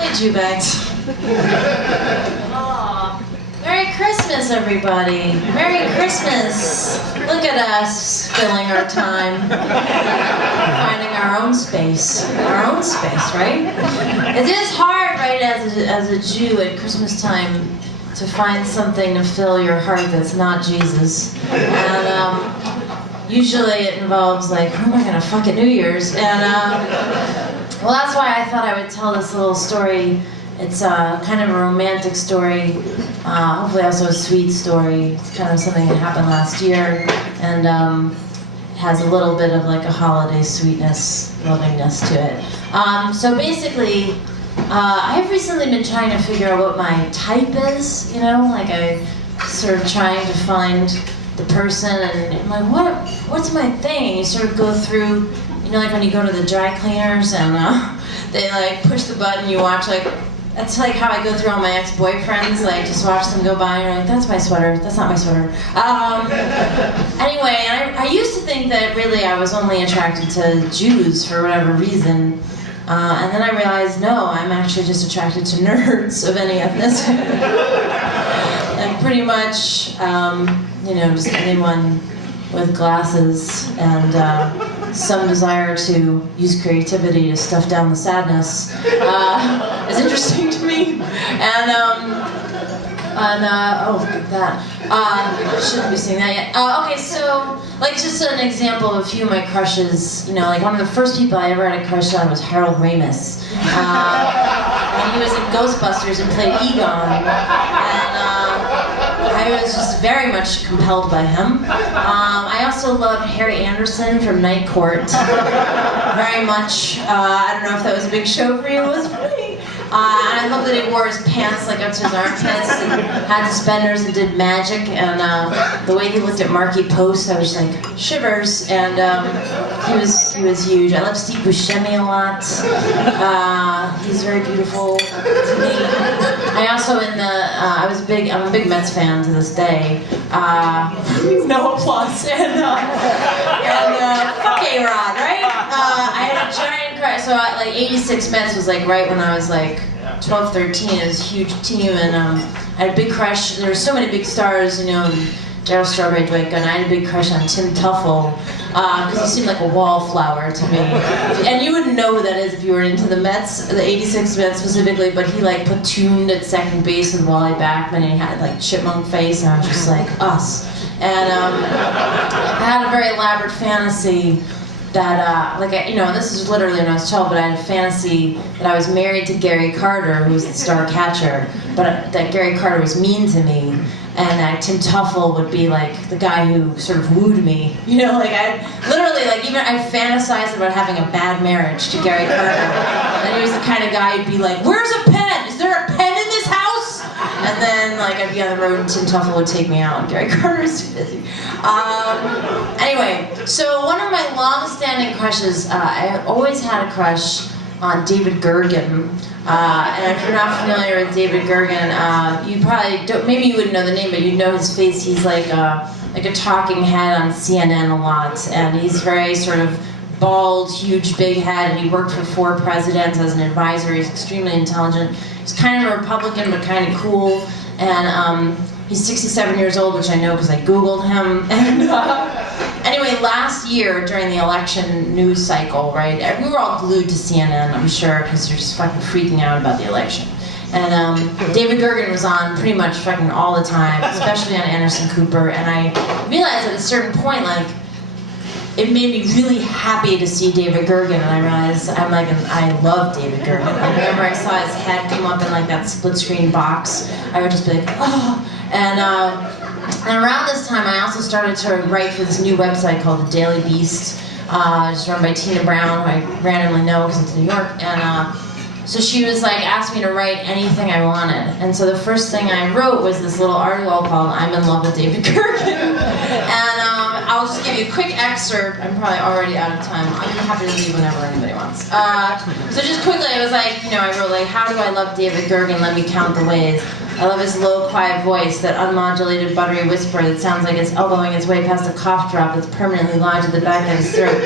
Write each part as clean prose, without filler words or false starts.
Hey, Jewbags. Aw. Merry Christmas, everybody. Merry Christmas. Look at us filling our time, finding our own space. Our own space, right? It is hard, right, as a Jew at Christmas time to find something to fill your heart that's not Jesus. And usually it involves, like, who am I going to fuck at New Year's? And, well, that's why I thought I would tell this little story. It's kind of a romantic story, hopefully also a sweet story. It's kind of something that happened last year, and has a little bit of like a holiday sweetness, lovingness to it. So basically, I've recently been trying to figure out what my type is, you know, like I sort of trying to find the person, and I'm like, what's my thing? And you sort of go through, you know, like when you go to the dry cleaners and they like push the button, you watch like, that's like how I go through all my ex-boyfriends, like just watch them go by and you're like, that's my sweater, that's not my sweater. Anyway, I used to think that really I was only attracted to Jews for whatever reason. And then I realized, no, I'm actually just attracted to nerds of any ethnicity. Like pretty much, you know, just anyone with glasses and some desire to use creativity to stuff down the sadness is interesting to me. And oh, look at that. I shouldn't be saying that yet. Okay, so, like, just an example of a few of my crushes. You know, like, one of the first people I ever had a crush on was Harold Ramis. And he was in Ghostbusters and played Egon. And I was just very much compelled by him. I also loved Harry Anderson from Night Court. Very much. I don't know if that was a big show for you. It was for me. And I love that he wore his pants like up to his armpits and had suspenders and did magic. And the way he looked at Marky Post, I was like, shivers. And he was huge. I love Steve Buscemi a lot. He's very beautiful to me. I also I'm a big Mets fan to this day. No applause. And fuck A-Rod, right? I had a giant crush. So like 86 Mets was like right when I was like 12, 13. It was a huge team, and I had a big crush. There were so many big stars, you know, Darryl Strawberry, Dwight Gunn. I had a big crush on Tim Tuffle, because he seemed like a wallflower to me. And you wouldn't know who that is if you were into the Mets, the 86 Mets specifically, but he like platooned at second base with Wally Backman, and he had like chipmunk face, and I was just like, us. And I had a very elaborate fantasy that, you know, this is literally when I was 12, but I had a fantasy that I was married to Gary Carter, who was the star catcher, but that Gary Carter was mean to me, and that Tim Tuffle would be like the guy who sort of wooed me. You know, like I literally, like even I fantasized about having a bad marriage to Gary Carter. And he was the kind of guy who'd be like, where's a pen? Is there a pen in this house? And then like I'd be on the road and Tim Tuffle would take me out and Gary Carter was too busy. Anyway, so one of my long-standing crushes, I always had a crush on David Gergen. And if you're not familiar with David Gergen, you probably don't, maybe you wouldn't know the name, but you'd know his face. He's like a talking head on CNN a lot, and he's very sort of bald, huge, big head, and he worked for 4 presidents as an advisor. He's extremely intelligent. He's kind of a Republican, but kind of cool, and he's 67 years old, which I know because I Googled him. And anyway, last year during the election news cycle, right, we were all glued to CNN, I'm sure, because you're just fucking freaking out about the election. And David Gergen was on pretty much fucking all the time, especially on Anderson Cooper, and I realized at a certain point, like, it made me really happy to see David Gergen, and I realized I love David Gergen. Like, whenever I saw his head come up in like that split screen box, I would just be like, oh. And around this time, I also started to write for this new website called The Daily Beast. It's run by Tina Brown, who I randomly know because it's New York. And so she was like, asked me to write anything I wanted. And so the first thing I wrote was this little article called I'm in love with David Gergen. And I'll just give you a quick excerpt. I'm probably already out of time. I'm happy to leave whenever anybody wants. So just quickly, it was like, you know, I wrote like, how do I love David Gergen? Let me count the ways. I love his low, quiet voice, that unmodulated, buttery whisper that sounds like it's elbowing its way past a cough drop that's permanently lodged at the back of his throat.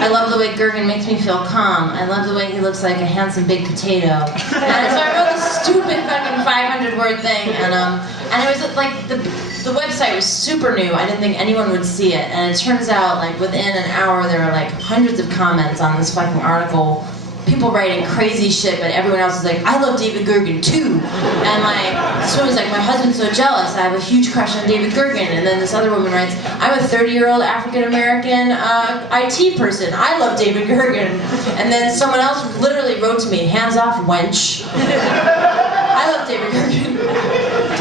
I love the way Gergen makes me feel calm. I love the way he looks like a handsome big potato. And so I wrote this stupid fucking 500-word thing, and it was like the website was super new. I didn't think anyone would see it, and it turns out like within an hour there were like hundreds of comments on this fucking article. People writing crazy shit, but everyone else is like, I love David Gergen too. And like, this woman's like, my husband's so jealous, I have a huge crush on David Gergen. And then this other woman writes, I'm a 30-year-old African-American IT person, I love David Gergen. And then someone else literally wrote to me, hands off, wench. I love David Gergen.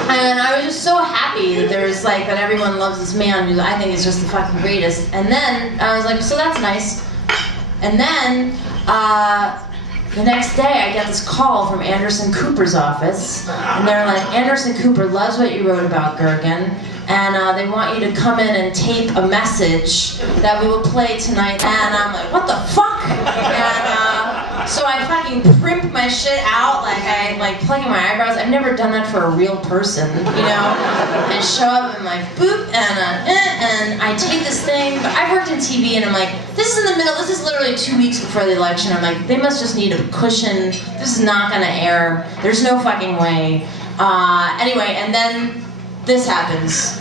And I was just so happy that there's like, that everyone loves this man who I think is just the fucking greatest. And then I was like, so that's nice. And then, the next day I get this call from Anderson Cooper's office, and they're like, Anderson Cooper loves what you wrote about Gergen, and they want you to come in and tape a message that we will play tonight. And I'm like, what the fuck? And so I fucking primp my shit out, like I like plugging my eyebrows. I've never done that for a real person, you know? And show up and like, boop, and I tape this thing. But I've worked in TV, and I'm like, this is in the middle, this is literally 2 weeks before the election. I'm like, they must just need a cushion. This is not gonna air. There's no fucking way. Anyway, and then this happens.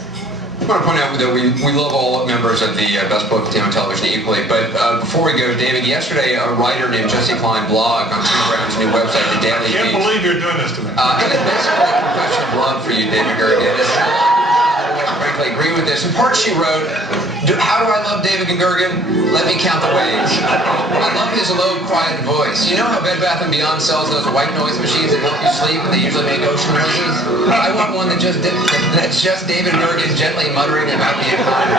I want to point out that we love all members of the Best Book Team on Television equally, but before we go, David, yesterday a writer named Jessi Klein blogged on Tim Brown's new website, The Daily I can't believe you're doing this to me. And it's basically a confession of love for you, David Gergen. I frankly agree with this. In part, she wrote, how do I love David Gergen? Let me count the ways. I love his low, quiet voice. You know how Bed Bath & Beyond sells those white noise machines that help you sleep, and they usually make ocean noises? I want one that's just David Gergen gently muttering about the economy.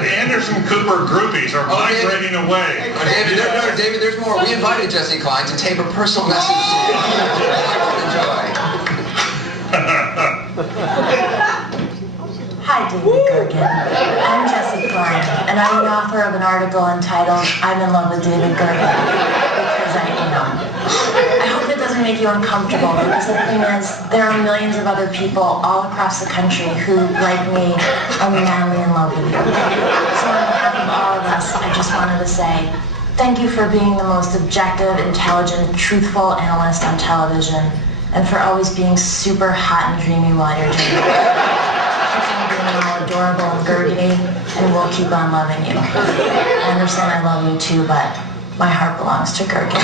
The Anderson Cooper groupies are migrating away. David, there's more. We invited Jessi Klein to tape a personal message to you. Enjoy. Hi, David Gergen. I'm Jessi Klein, and I'm the author of an article entitled, I'm in love with David Gergen, because I am. I hope it doesn't make you uncomfortable, because the thing is, there are millions of other people all across the country who, like me, are madly in love with you. So on behalf of all of us, I just wanted to say, thank you for being the most objective, intelligent, truthful analyst on television, and for always being super hot and dreamy while you're doing it. All adorable and Gergeny, and we'll keep on loving you. I understand I love you too, but my heart belongs to Gergen.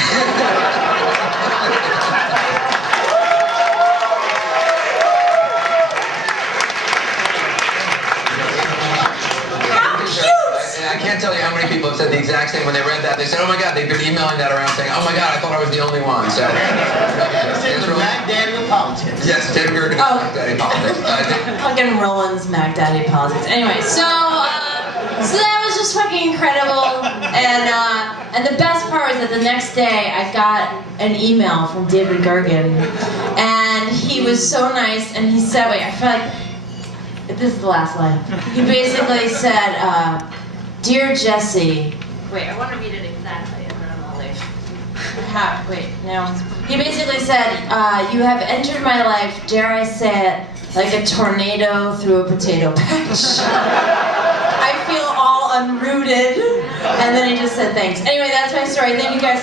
I can't tell you how many people have said the exact same when they read that. They said, oh my God, they've been emailing that around saying, oh my God, I thought I was the only one. So, This is the Mac Daddy of politics. yes, David Gergen is Mac Daddy politics. Fucking Roland's Mac Daddy politics. Anyway, so that was just fucking incredible. And the best part was that the next day I got an email from David Gergen, and he was so nice, and he said, wait, I feel like this is the last line. He basically said, Dear Jessi, wait, I want to read it exactly, and then I'll leave. Wait, no. He basically said, you have entered my life, dare I say it, like a tornado through a potato patch. I feel all unrooted. And then he just said thanks. Anyway, that's my story. Thank you guys.